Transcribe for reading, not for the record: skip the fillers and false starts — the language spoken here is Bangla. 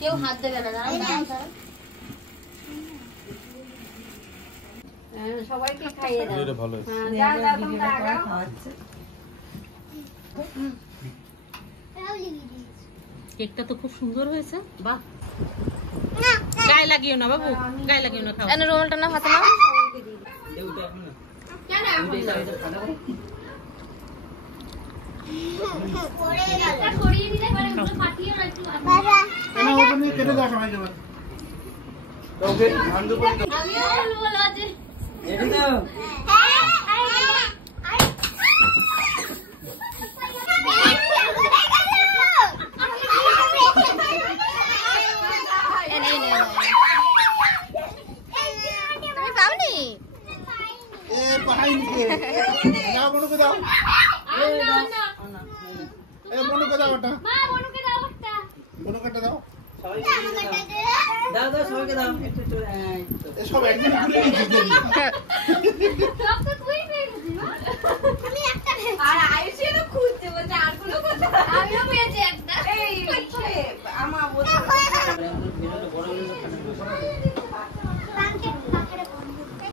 কেউ হাত দেবে না, সবাইকে খাইয়ে দাও। কেকটা তো খুব সুন্দর হয়েছে। বাহ, গায়ে লাগিও না বাবু, গায়ে লাগিও না। খাও রোলটা না হাতে নাও। দাও সবাইকে দাও।